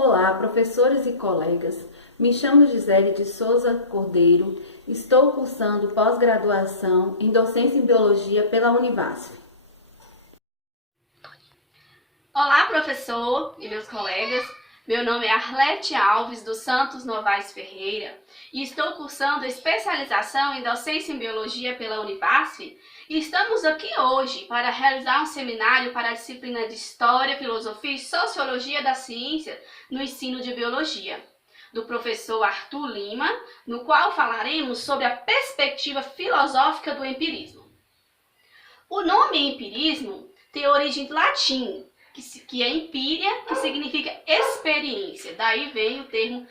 Olá, professores e colegas. Me chamo Gisele de Souza Cordeiro. Estou cursando pós-graduação em docência em biologia pela Univasf. Olá, professor e meus colegas. Meu nome é Arlete Alves dos Santos Novaes Ferreira e estou cursando especialização em docência em biologia pela Univasf e estamos aqui hoje para realizar um seminário para a disciplina de História, Filosofia e Sociologia da Ciência no ensino de biologia, do professor Arthur Lima, no qual falaremos sobre a perspectiva filosófica do empirismo. O nome empirismo tem origem do latim, que é empíria, que significa experiência. Daí vem o termo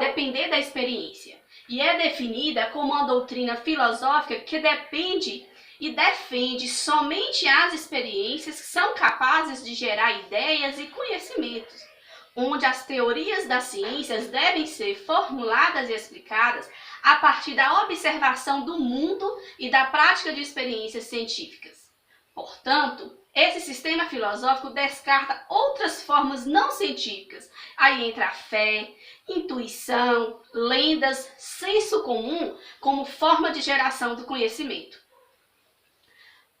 depender da experiência. E é definida como uma doutrina filosófica que depende e defende somente as experiências que são capazes de gerar ideias e conhecimentos, onde as teorias das ciências devem ser formuladas e explicadas a partir da observação do mundo e da prática de experiências científicas. Portanto, esse sistema filosófico descarta outras formas não científicas. Aí entra a fé, intuição, lendas, senso comum como forma de geração do conhecimento.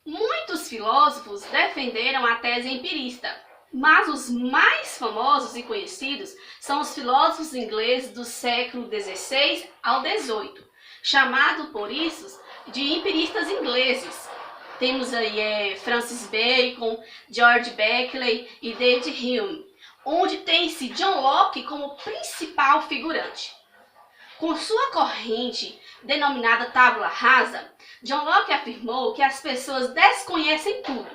Muitos filósofos defenderam a tese empirista, mas os mais famosos e conhecidos são os filósofos ingleses do século XVI ao XVIII, chamados por isso de empiristas ingleses. Temos aí Francis Bacon, George Berkeley e David Hume, onde tem-se John Locke como principal figurante. Com sua corrente, denominada tábula rasa, John Locke afirmou que as pessoas desconhecem tudo.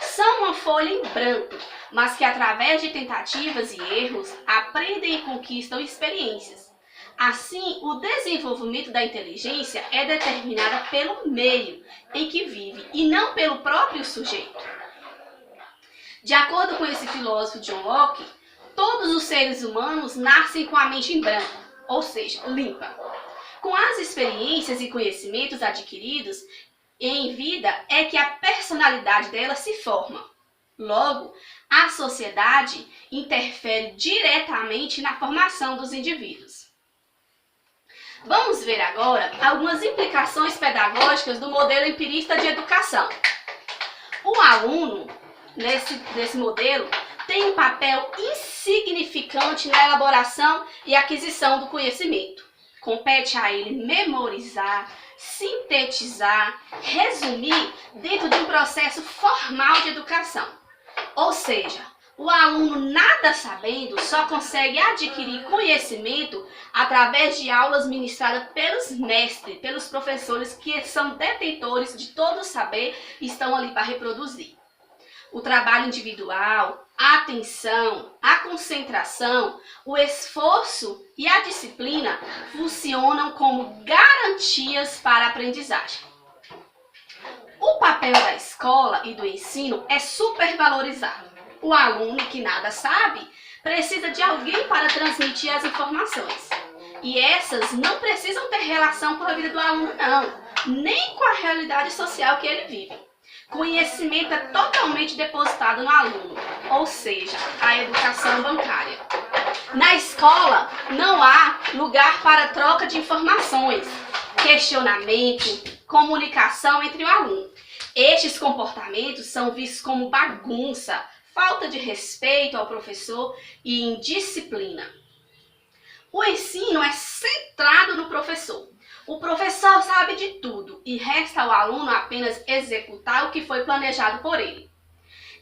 São uma folha em branco, mas que através de tentativas e erros aprendem e conquistam experiências. Assim, o desenvolvimento da inteligência é determinado pelo meio em que vive e não pelo próprio sujeito. De acordo com esse filósofo John Locke, todos os seres humanos nascem com a mente em branco, ou seja, limpa. Com as experiências e conhecimentos adquiridos em vida é que a personalidade dela se forma. Logo, a sociedade interfere diretamente na formação dos indivíduos. Vamos ver agora algumas implicações pedagógicas do modelo empirista de educação. O aluno, nesse modelo, tem um papel insignificante na elaboração e aquisição do conhecimento. Compete a ele memorizar, sintetizar, resumir dentro de um processo formal de educação. Ou seja, o aluno, nada sabendo, só consegue adquirir conhecimento através de aulas ministradas pelos mestres, pelos professores que são detentores de todo o saber e estão ali para reproduzir. O trabalho individual, a atenção, a concentração, o esforço e a disciplina funcionam como garantias para a aprendizagem. O papel da escola e do ensino é supervalorizado. O aluno que nada sabe precisa de alguém para transmitir as informações. E essas não precisam ter relação com a vida do aluno, não, nem com a realidade social que ele vive. Conhecimento é totalmente depositado no aluno, ou seja, a educação bancária. Na escola, não há lugar para troca de informações, questionamento, comunicação entre o aluno. Estes comportamentos são vistos como bagunça, falta de respeito ao professor e indisciplina. O ensino é centrado no professor. O professor sabe de tudo e resta ao aluno apenas executar o que foi planejado por ele.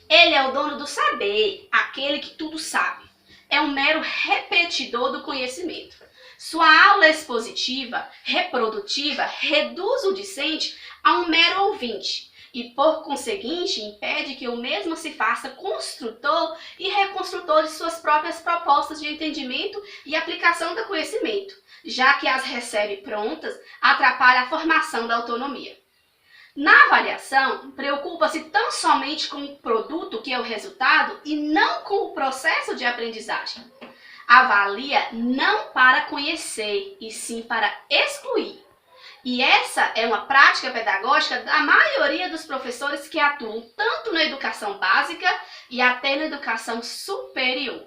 Ele é o dono do saber, aquele que tudo sabe. É um mero repetidor do conhecimento. Sua aula expositiva, reprodutiva, reduz o discente a um mero ouvinte e, por conseguinte, impede que o mesmo se faça construtor e reconstrutor de suas próprias propostas de entendimento e aplicação do conhecimento, já que as recebe prontas, atrapalha a formação da autonomia. Na avaliação, preocupa-se tão somente com o produto, que é o resultado, e não com o processo de aprendizagem. Avalia não para conhecer, e sim para excluir. E essa é uma prática pedagógica da maioria dos professores que atuam tanto na educação básica e até na educação superior.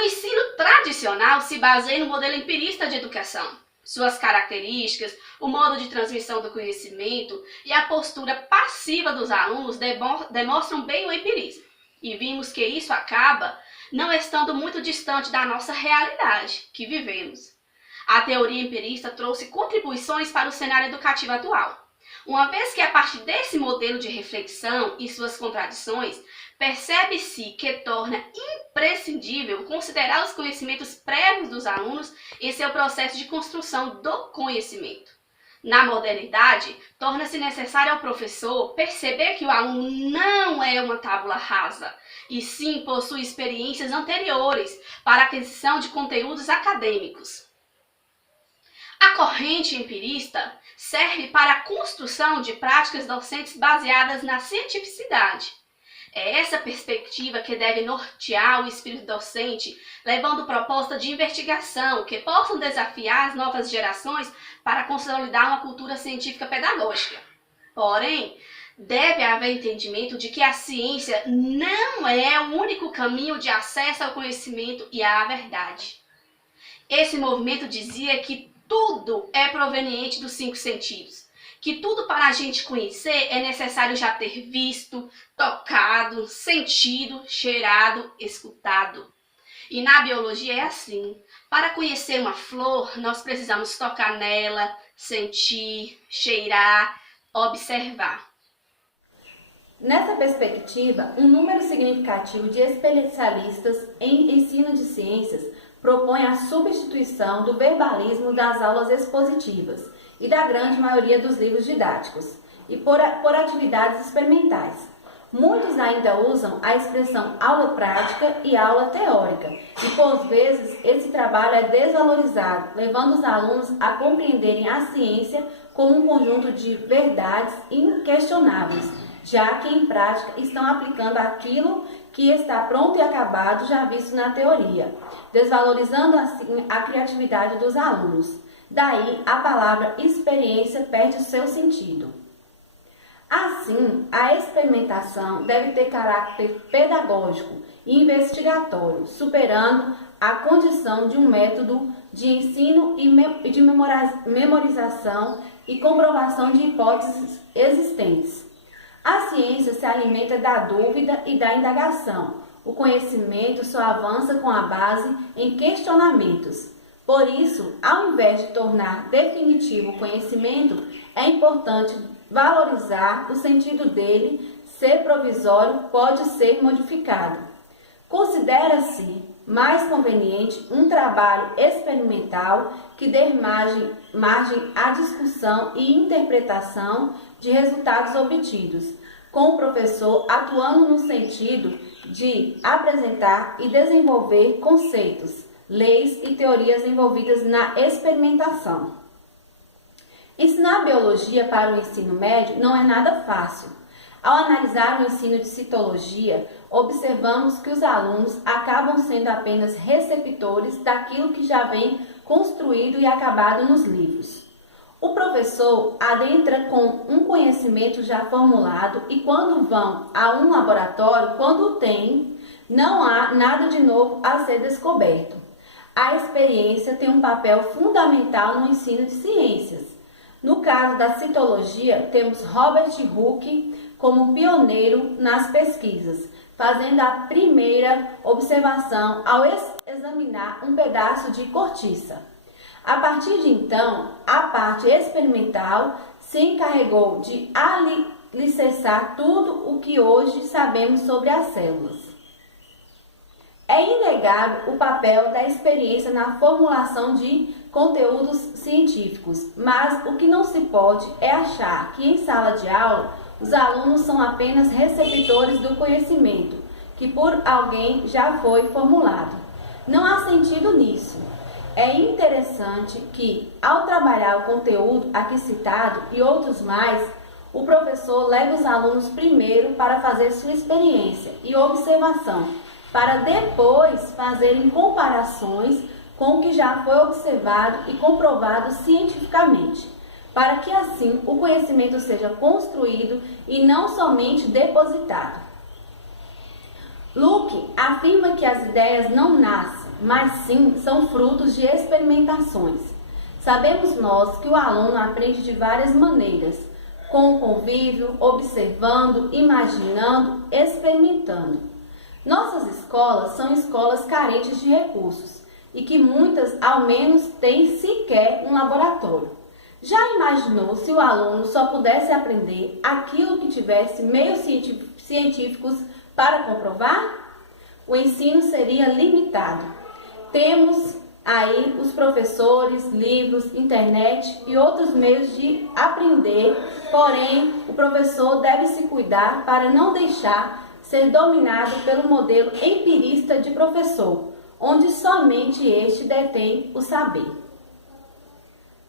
ensino tradicional se baseia no modelo empirista de educação. Suas características, o modo de transmissão do conhecimento e a postura passiva dos alunos demonstram bem o empirismo. E vimos que isso acaba não estando muito distante da nossa realidade que vivemos. A teoria empirista trouxe contribuições para o cenário educativo atual, uma vez que a partir desse modelo de reflexão e suas contradições, percebe-se que torna imprescindível considerar os conhecimentos prévios dos alunos em seu processo de construção do conhecimento. Na modernidade, torna-se necessário ao professor perceber que o aluno não é uma tábula rasa, e sim possui experiências anteriores para a aquisição de conteúdos acadêmicos. A corrente empirista serve para a construção de práticas docentes baseadas na cientificidade. É essa perspectiva que deve nortear o espírito docente, levando proposta de investigação que possam desafiar as novas gerações para consolidar uma cultura científica pedagógica. Porém, deve haver entendimento de que a ciência não é o único caminho de acesso ao conhecimento e à verdade. Esse movimento dizia que tudo é proveniente dos 5 sentidos, que tudo para a gente conhecer é necessário já ter visto, tocado, sentido, cheirado, escutado. E na biologia é assim. Para conhecer uma flor, nós precisamos tocar nela, sentir, cheirar, observar. Nessa perspectiva, um número significativo de especialistas em ensino de ciências propõe a substituição do verbalismo das aulas expositivas e da grande maioria dos livros didáticos, e por atividades experimentais. Muitos ainda usam a expressão aula prática e aula teórica, e por vezes esse trabalho é desvalorizado, levando os alunos a compreenderem a ciência como um conjunto de verdades inquestionáveis, já que em prática estão aplicando aquilo que está pronto e acabado já visto na teoria, desvalorizando assim a criatividade dos alunos. Daí a palavra experiência perde o seu sentido. Assim, a experimentação deve ter caráter pedagógico e investigatório, superando a condição de um método de ensino e de memorização e comprovação de hipóteses existentes. A ciência se alimenta da dúvida e da indagação. O conhecimento só avança com a base em questionamentos. Por isso, ao invés de tornar definitivo o conhecimento, é importante valorizar o sentido dele, ser provisório, pode ser modificado. Considera-se mais conveniente um trabalho experimental que dê margem à discussão e interpretação de resultados obtidos, com o professor atuando no sentido de apresentar e desenvolver conceitos, leis e teorias envolvidas na experimentação. Ensinar biologia para o ensino médio não é nada fácil. Ao analisar o ensino de citologia, observamos que os alunos acabam sendo apenas receptores daquilo que já vem construído e acabado nos livros. O professor adentra com um conhecimento já formulado e quando vão a um laboratório, quando tem, não há nada de novo a ser descoberto. A experiência tem um papel fundamental no ensino de ciências. No caso da citologia, temos Robert Hooke como pioneiro nas pesquisas, fazendo a primeira observação ao examinar um pedaço de cortiça. A partir de então, a parte experimental se encarregou de alicerçar tudo o que hoje sabemos sobre as células. É inegável o papel da experiência na formulação de conteúdos científicos, mas o que não se pode é achar que em sala de aula os alunos são apenas receptores do conhecimento, que por alguém já foi formulado. Não há sentido nisso. É interessante que, ao trabalhar o conteúdo aqui citado e outros mais, o professor leve os alunos primeiro para fazer sua experiência e observação, para depois fazerem comparações com o que já foi observado e comprovado cientificamente, para que assim o conhecimento seja construído e não somente depositado. Luke afirma que as ideias não nascem, mas sim são frutos de experimentações. Sabemos nós que o aluno aprende de várias maneiras, com o convívio, observando, imaginando, experimentando. Nossas escolas são escolas carentes de recursos e que muitas ao menos têm sequer um laboratório. Já imaginou se o aluno só pudesse aprender aquilo que tivesse meios científicos para comprovar? O ensino seria limitado. Temos aí os professores, livros, internet e outros meios de aprender, porém o professor deve se cuidar para não deixar ser dominado pelo modelo empirista de professor, onde somente este detém o saber.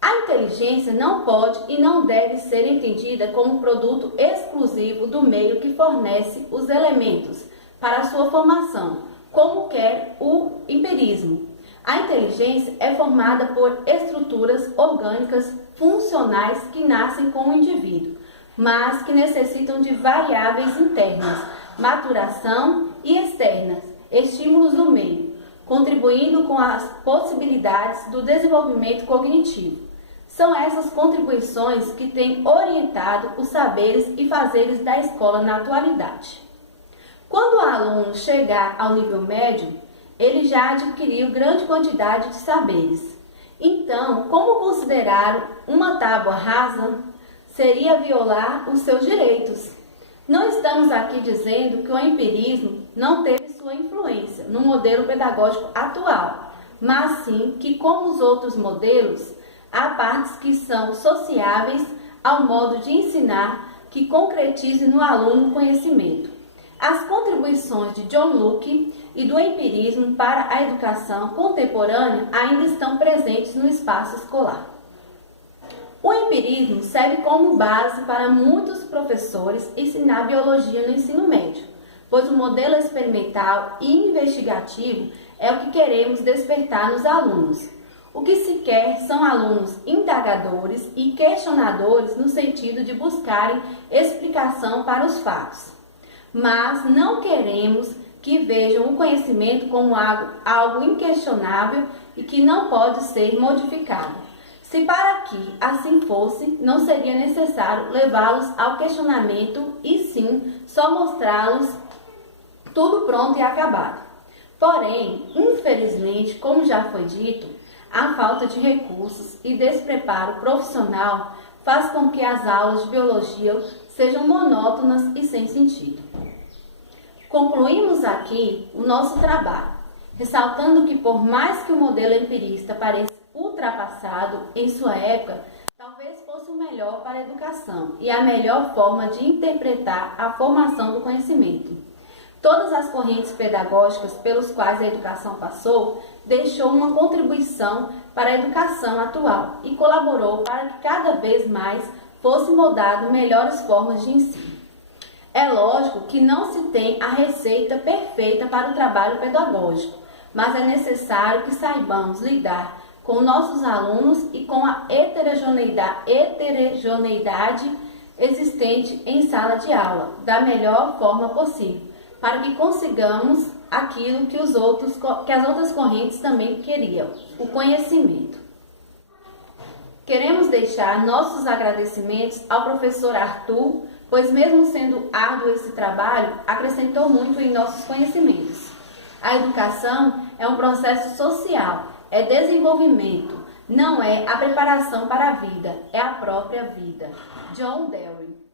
A inteligência não pode e não deve ser entendida como produto exclusivo do meio que fornece os elementos para a sua formação, como quer o empirismo. A inteligência é formada por estruturas orgânicas funcionais que nascem com o indivíduo, mas que necessitam de variáveis internas, maturação e externas, estímulos do meio, contribuindo com as possibilidades do desenvolvimento cognitivo. São essas contribuições que têm orientado os saberes e fazeres da escola na atualidade. Quando o aluno chegar ao nível médio, ele já adquiriu grande quantidade de saberes. Então, como considerar uma tábua rasa seria violar os seus direitos. Não estamos aqui dizendo que o empirismo não teve sua influência no modelo pedagógico atual, mas sim que, como os outros modelos, há partes que são sociáveis ao modo de ensinar que concretize no aluno o conhecimento. As contribuições de John Locke e do empirismo para a educação contemporânea ainda estão presentes no espaço escolar. O empirismo serve como base para muitos professores ensinar biologia no ensino médio, pois o modelo experimental e investigativo é o que queremos despertar nos alunos. O que se quer são alunos indagadores e questionadores no sentido de buscarem explicação para os fatos. Mas não queremos que vejam o conhecimento como algo inquestionável e que não pode ser modificado. Se para que assim fosse, não seria necessário levá-los ao questionamento e sim só mostrá-los tudo pronto e acabado. Porém, infelizmente, como já foi dito, a falta de recursos e despreparo profissional faz com que as aulas de biologia sejam monótonas e sem sentido. Concluímos aqui o nosso trabalho, ressaltando que por mais que o modelo empirista pareça ultrapassado em sua época, talvez fosse o melhor para a educação e a melhor forma de interpretar a formação do conhecimento. Todas as correntes pedagógicas pelos quais a educação passou deixou uma contribuição para a educação atual e colaborou para que cada vez mais fosse moldado melhores formas de ensino. É lógico que não se tem a receita perfeita para o trabalho pedagógico, mas é necessário que saibamos lidar com nossos alunos e com a heterogeneidade existente em sala de aula, da melhor forma possível, para que consigamos aquilo que as outras correntes também queriam, o conhecimento. Queremos deixar nossos agradecimentos ao professor Arthur, pois mesmo sendo árduo esse trabalho, acrescentou muito em nossos conhecimentos. A educação é um processo social, é desenvolvimento, não é a preparação para a vida, é a própria vida. John Dewey.